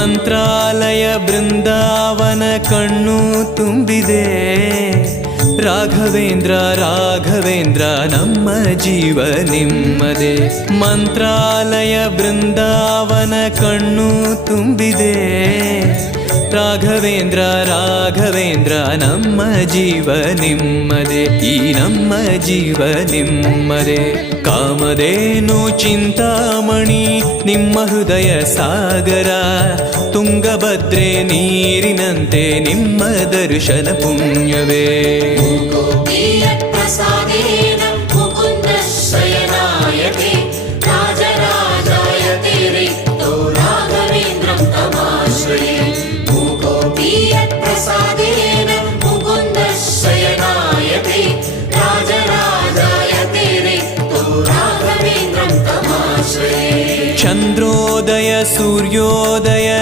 ಮಂತ್ರಾಲಯ ಬೃಂದಾವನ ಕಣ್ಣು ತುಂಬಿದೆ. ರಾಘವೇಂದ್ರ ರಾಘವೇಂದ್ರ ನಮ್ಮ ಜೀವ ನಿಮ್ಮದೇ. ಮಂತ್ರಾಲಯ ಬೃಂದಾವನ ಕಣ್ಣು ತುಂಬಿದೆ. ರಾಘವೇಂದ್ರ ರಾಘವೇಂದ್ರ ನಮ್ಮ ಜೀವ ನಿಮ್ಮದೇ. ಈ ನಮ್ಮ ಜೀವ ನಿಮ್ಮದೇ. ಕಾಮಧೇನು ಚಿಂತಾಮಣಿ ನಿಮ್ಮ ಹೃದಯ ಸಾಗರ. ತುಂಗಭದ್ರೆ ನೀರಿನಂತೆ ನಿಮ್ಮ ದರ್ಶನ ಪುಣ್ಯವೇ. ಚಂದ್ರೋದಯ ಸೂರ್ಯೋದಯ